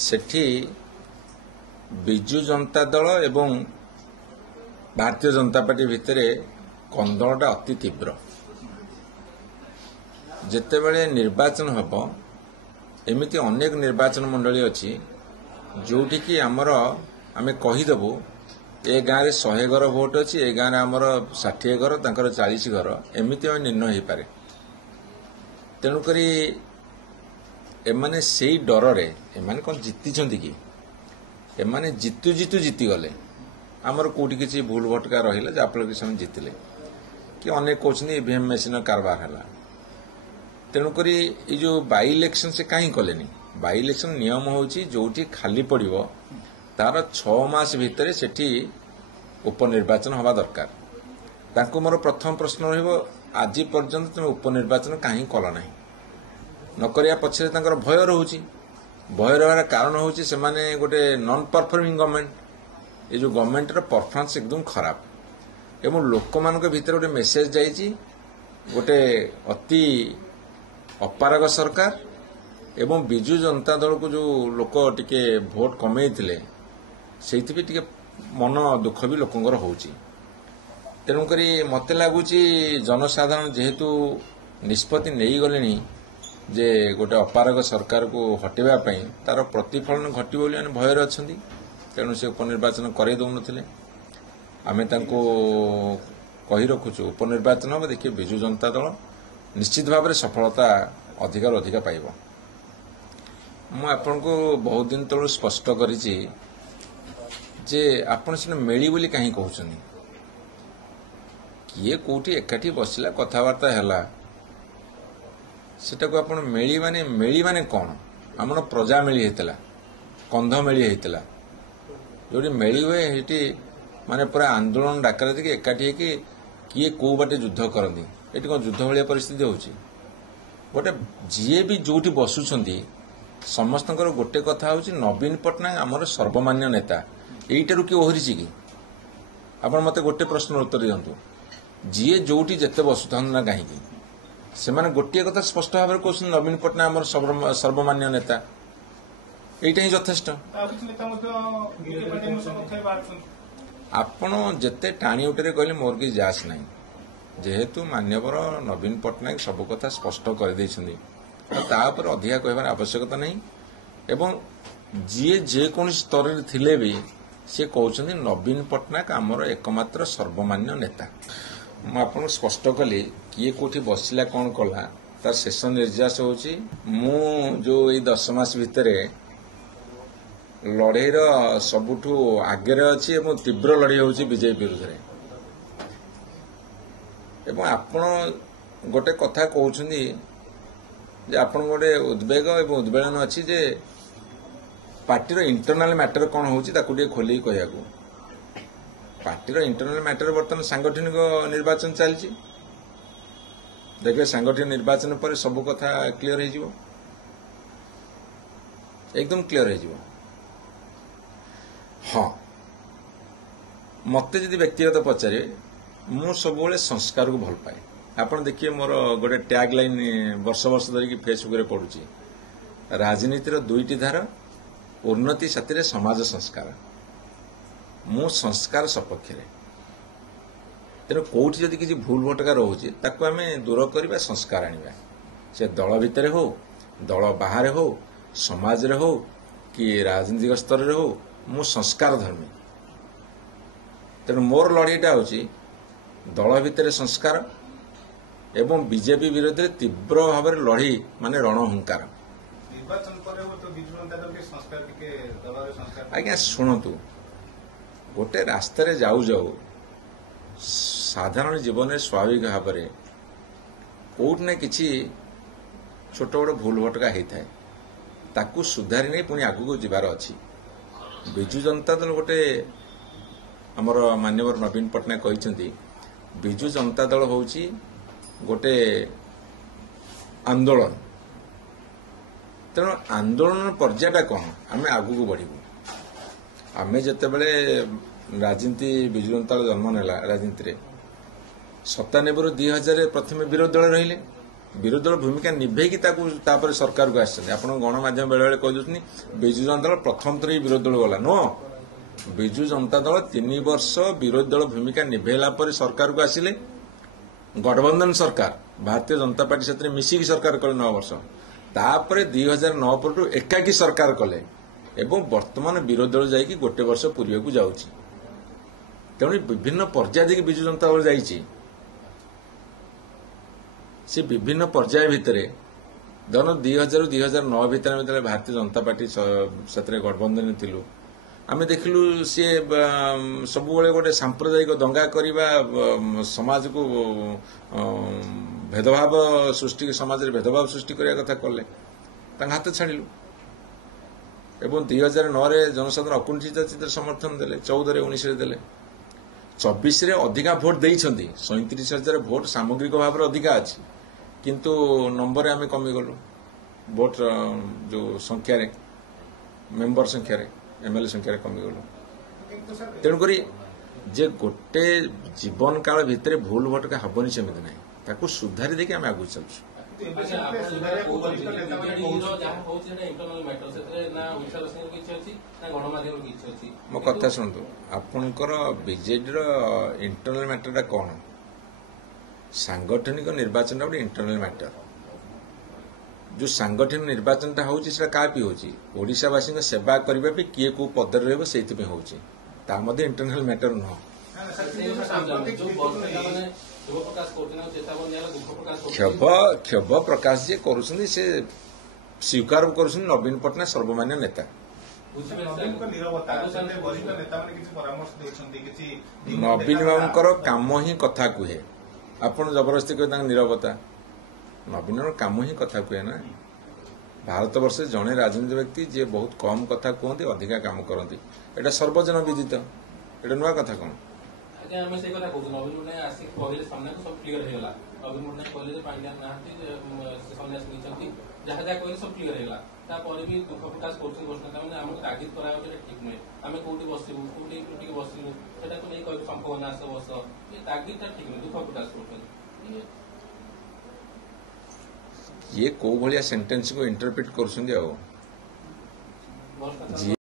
सेठी बिजु जनता दल एवं भारतीय जनता पार्टी भितर कंदलटा अति तीव्र जेतेबेले निर्वाचन हम एमती अनेक निर्वाचन मंडली अच्छी जोटि कि आमर आमे कहीदेबू ए गाँव में 100 घर भोट अच्छी ए गाँव में आमर 60 घर तांकर 40 घर एमती निर्णय हो पारे। तेणुक एमाने से डर एमाने कौन जीति कि एमाने जीतु जीतु जीति गले आमर कोठी किसी भूल भटका रहा जहाँफल कि जीतिले कि अनेक कहते ईवीएम मेसीन कारबार है। तेणुक ये जो बाई इलेक्शन से कहीं कलेनी बाई इलेक्शन नियम होची जोटी खाली पड़ो तार 6 मास भितर सेठी उपनिर्वाचन हवा दरकार। तांको मोर प्रथम प्रश्न रहिबो आज पर्यंत तुम उपनिर्वाचन कहीं कल ना नकरिया पछरे तांकर भय रहउची। भय रहार कारण होची से माने गोटे नॉन परफॉर्मिंग गवर्नमेंट ये जो गवर्नमेंट रो परफॉर्मेंस एकदम खराब एवं लोक मान भीतर गोटे मेसेज जाइए गोटे अति अपारग सरकार एवं बिजु जनता दल को जो लोक टिके भोट कमे से टिके मन दुख भी लोकंर होची। तेणुक मत लगुच जनसाधारण जेहेतु निष्पत्ति नहीं गले जे गोटे अपारग सरकार को हटेबा तार प्रतिफलन घटो बोली भयर अच्छा तेणु से उपनिर्वाचन करे दौन आमे तांको कही रखुचु उपनिर्वाचन हम देखिए बिजु जनता दल निश्चित भाव में सफलता अधिकार अधिक पाइब। मु आपन को बहुत दिन तल स्पष्ट करिछि जे आपण सिने मेली बोली कहीं कहउछनी किए कोठी एकाठी बसिला कथावार्ता हैला सेटा को आपण मेली माने कौन हमन प्रजा मेली हेतला कंध मेली हेतला जोटी मेली हुए हेटी माने पूरा आंदोलन डाकर देखिए एकाठी कि किए को बाटे युद्ध करती ये कौन युद्ध भाया परिस्थिति होची गोटे जीए भी जोटी बसुछंती समस्त गोटे कथा हूँ नवीन पट्टनायक आमर सर्वमान्य नेता यहीटारू किए ओहरी कि आप मत गोटे प्रश्न उत्तर दिंतु जीए जोटी जिते बसुता ना कहीं से गोटे कथा स्पष्ट भाव में कहते नवीन पट्टनायक आमर सर्वमान्य नेता यहीटा ही यथेष्ट। आपण जिते टाणी उठे कहले मोर कि जास ना जेहेतु मान्यवर नवीन पट्टनायक सब कथा स्पष्ट कर तापर अधिका कहबार आवश्यकता नहीं एवं जी जेकोसी स्तर थिले भी सी कहते नवीन पट्टनायक आमर एकमात्र सर्वमान्य नेता। मुझे स्पष्ट कली किए कोठी बसिला कौन कला तार शेष निर्यास होची मु जो ये 10 मास भितर लड़ाईर सबुठू आगे अच्छी एवं तीव्र लड़ाई होची बीजेपी विरुद्ध एवं आपण गोटे कथा कहउछंदी जे आपण गोटे उद्वेग एवं उद्वेलन अच्छी जे पार्टीर इंटरनाल मैटर कौन होची ताकू टे खोली कहया को पार्टीर इंटरनाल मैटर बर्तमान सांगठनिक निर्वाचन चलछि देखिए सांगठनिक निर्वाचन पर सब कथा क्लियर हो एकदम क्लियर हो। हाँ मत जदि व्यक्तिगत पचारे मु सब संस्कार को भल पाए आपड़ देखिए मोर गोटे टैग लाइन वर्ष वर्ष धरिकी फेसबुक रे पढ़ुची राजनीतिर 2टी धारा उन्नति साथी समाज संस्कार मु संस्कार सपक्ष तेणु कौटी जदि किसी भूल भटका रोचे ताकू आम दूर करवा संस्कार आनिबा से दल भितर हो दल बाहर हो समाज रे हो कि राजनीतिक स्तर रे हो मु संस्कार धर्मी। तेणु मोर लड़ाईटा होची दल भितर संस्कार एवं बीजेपी विरोध में तीव्र भाव में लड़ी माने रणहुंकार। आज्ञा शुणु गोटे रास्त जाऊ जाऊ साधारण जीवन स्वाभाविक भाव में कौट ना कि छोट बड़ भूल भटका होता है ताकू सुधारी नहीं पुणी आगू को जीवार अच्छी। बिजु जनता दल गोटे आमर मान्यवर नवीन पट्टनायक कहते बिजु जनता दल होची गोटे आंदोलन तेणु आंदोलन पर्यायटा कौन आम आगू को बढ़ू आम जिते बड़े राजनीति बिजु जनता दल जन्म नाला राजनीति 97 2000 प्रथम विरोधी दल रहिले विरोधी दल भूमिका निभेकी तापर सरकार को आसछन्ति आपण गणमाध्यम बेले बेले कहि दउछनी बिजु जनता दल प्रथम थर विरोधी दल गला नो बिजु जनता दल 3 वर्ष विरोधी दल भूमिका निभेला पर सरकार को आसिले गठबंधन सरकार भारतीय जनता पार्टी से मिसिकी सरकार कले 9 वर्ष तापर 2009 पर एकाकी सरकार कले एवं वर्तमान विरोधी दल जाइए गोटे वर्ष पूर्व को जाऊँगी तेणु विभिन्न पर्याय देखिए विजु जनता दल जाइए से विभिन्न पर्याय भितर धर 2000-2009 भितर भारतीय जनता पार्टी से गठबंधन थिलु आमे देखलु सी सब गोटे सांप्रदायिक दंगा करवा समाज को भेदभाव सृष्टि समाज में भेदभाव सृष्टि करने कथा कले हाथ छाड़िलु एवं 2009 जनसाधारण अकुंठित समर्थन देले 14 19 देले 24 अधिका भोट देइछन्ति 37,000 भोट सामग्रिक भाव में अधिका अछि किंतु नंबर आमे कमी गलु भोट जो संख्या रे मेंबर संख्या रे एमएलए संख्या रे कमी गलु तेणुक जे गोटे जीवन काल भितर भूल भटका हबनी सेमिति नाही ताकू सुधारी देखि आमे आगु चलछु मो कथा शुणु आपणकर बीजेडी इंटरनल मैटर कौन सांगठनिक निर्वाचन गोटे इंटरनल मैटर जो सांगठनिक निर्वाचन होची कापी होची ओडिशावासी सेवा करबा पे किए को पदर रहबो सेति पे होची ता मध्ये इंटरनल मैटर न क्षोभ प्रकाश जे करूछन से स्वीकार करूछन नवीन पटनायक सर्वमान्य नेता नवीन बाबूंकर काम ही कथा कहे आपण जबरदस्ती कहे नीरवता नवीन काम ही कथा कहे ना भारत वर्ष जड़े राजनीतिक व्यक्ति जे बहुत कम कथा कहते अधिका काम करती एटा सर्वजन विदित एटा नुआ कथा कौन जहाँ जहाँ कहले सब क्लियर है तापर भी दुख प्रकाश कर घोषणा मैंने आम तागिद करा ठीक नुहे आम कौटी बसबू कौटी बसलु से नहीं कह संपर्क आस बस ये तागिद ठीक नुहे दुख प्रकाश कर ये को भलिया सेंटेंस को इंटरप्रेट कर